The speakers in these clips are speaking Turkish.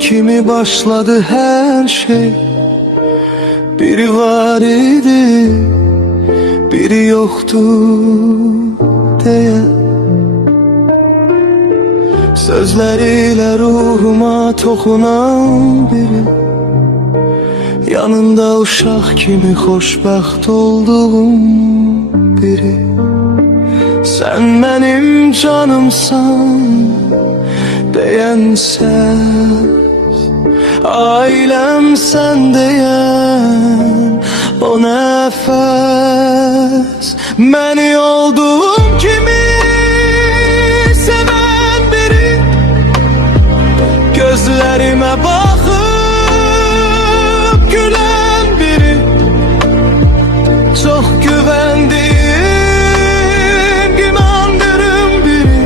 kimi başladı her şey. Biri var idi, biri yoktu diye. Sözleriyle ruhuma toxunan biri, yanında uşaq kimi xoşbəxt olduğum biri. Sen benim canımsan deyən səs, ailəm sən deyən o nəfəs. Məni olduğum kimi sevən biri, gözlərimə baxıb gülen biri, çox güvəndiğim, inandığım biri.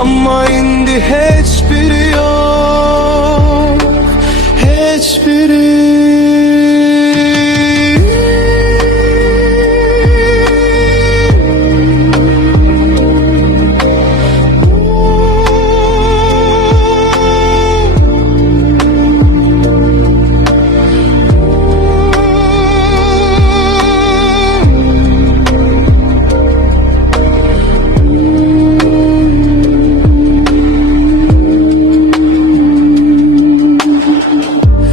Ama indi hiçbiri yok, hiçbiri.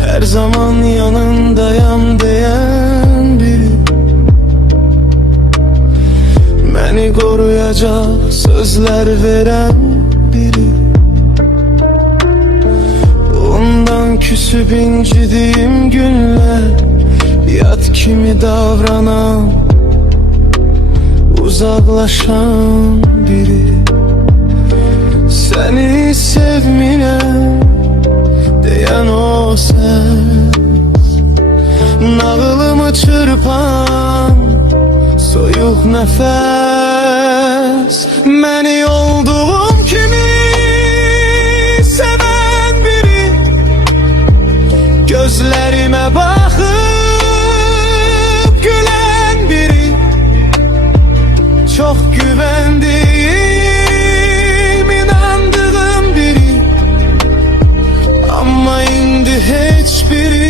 Her zaman yanındayam diyen biri, beni koruyacak sözler veren biri. Ondan küsüp incidiğim günler, yat kimi davranan, uzaklaşan biri. Seni sevmirəm diyen o ses, nağılımı çırpan soyuq nəfəs. Məni olduğum kimi seven biri, gözlərimə baxıb gülen biri, çox güvəndiğim, inandığım biri. Ama indi hiçbiri